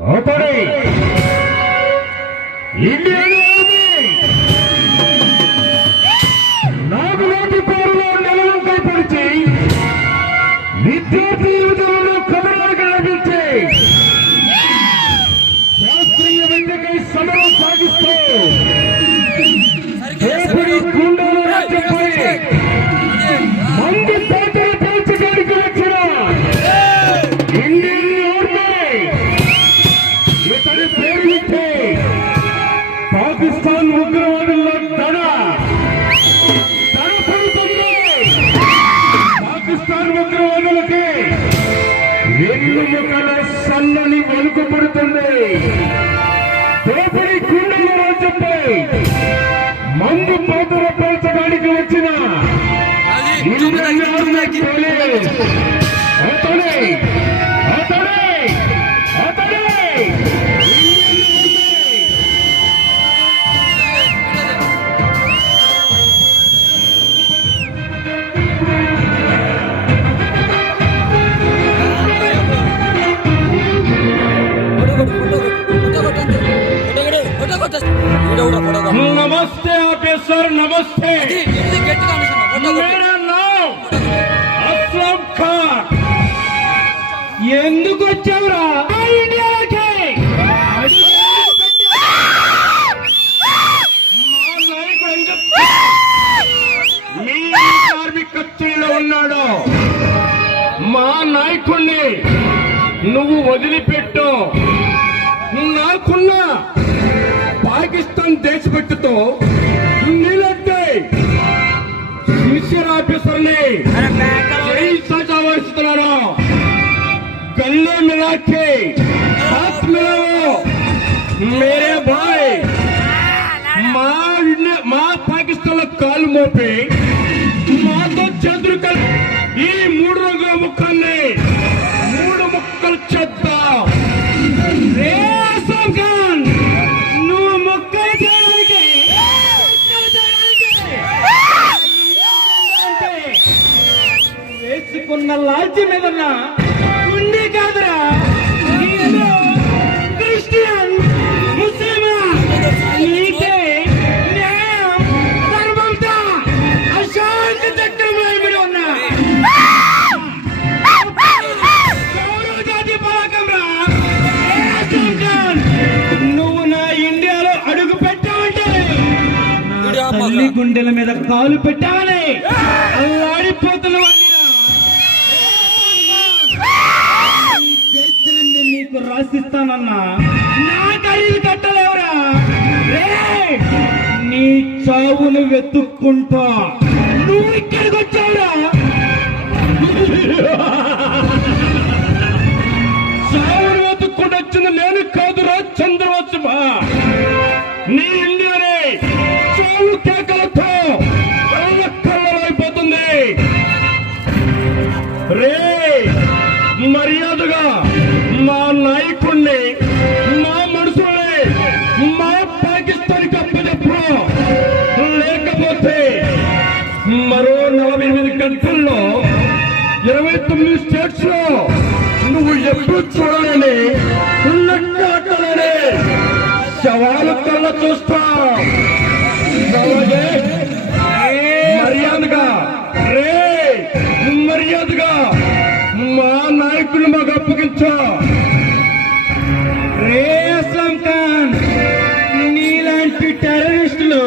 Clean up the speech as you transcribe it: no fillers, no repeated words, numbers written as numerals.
అతడే Indian army నాగులాంటి పేరులో నెలవంకై పరిచి విద్యార్థి యువతలను కథనాలుగా నడిపించి శాస్త్రీయ విద్యకై సమరం సాగిస్తూ దోపిడీ గుండాలు రాజ్యంపై మంది పాత్రలు పోల్చడానికి వచ్చిన ఇండియన్ ఆర్మీ ఇతని పేరు వింటే పాకిస్తాన్ ఉగ్రవాదుల్లో దడ పడుతుంది. పాకిస్తాన్ ఉగ్రవాదులకి వెన్ను ముఖల సల్లని వణుకు పడుతుంది. దోపిడీ గుండెల రాజ్యంపై మందు పాత్ర పోల్చడానికి వచ్చిన ఇండియన్ ఆర్మీ పోలీస్ అతడే అతడే అతడే नमस्ते ऑफिसर नमस्ते मेरा नाम असलम खान ఎందుకు వచ్చావురా ఇండియాకి మీ ఆర్మీ కచ్చేలో ఉన్నాడు. మా నాయకుణ్ణి నువ్వు వదిలిపెట్టు. నాకున్న పాకిస్తాన్ దేశభక్తితో నీలంటే సిన్సియర్ ఆఫీసర్ని సజా వహిస్తున్నాను. गले मिला के हाथ मिलाओ मेरे भाई. మా పాకిస్తాన్ కాలు మోపి మాతో చంద్రుకల్ ఈ 3 రంగుల ముక్కల్ని 3 ముక్కలు చేద్దాం. నువ్వు ముక్కలు చేయడానికి వేసుకున్న లాల్చి మీద ఉండి కాదురా. క్రిస్టియన్ ముస్లిం నీకే న్యాయం ధర్మంతో అశాంతి చక్రంలో ఉన్నా గౌరవ జాతి పతాకం రా. నువ్వు నా ఇండియాలో అడుగు పెట్టావంటే తల్లి గుండెల మీద కాలు పెట్టావని అల్లాడిపోతున్న నీకు రాసిస్తానన్నా నా ఖరీదు కట్టలేవురా. నీ చావును వెతుక్కుంటా నువ్వు ఇక్కడికి వచ్చావురా. చావును వెతుక్కుంటూ వచ్చింది నేను కాదురా చంద్రవత్సమా. నీ ఇండియానే చావు కేకలతో కళ్ళైపోతుంది. రే మర్యాదగా మా నాయకుణ్ణి మా మనుషుల్ని మా పాకిస్తాన్కి అప్పచెప్పు. లేకపోతే మరో 48 గంటల్లో 29 స్టేట్స్ లో నువ్వు ఎప్పుడు చూడాలని లెక్కలని శవాలు కళ్ళ చూస్తా. మర్యాదగా మర్యాదగా మా నాయకులు మాకు అప్పగించా. రే అస్లాం ఖాన్ నీలాంటి టెర్రరిస్టులు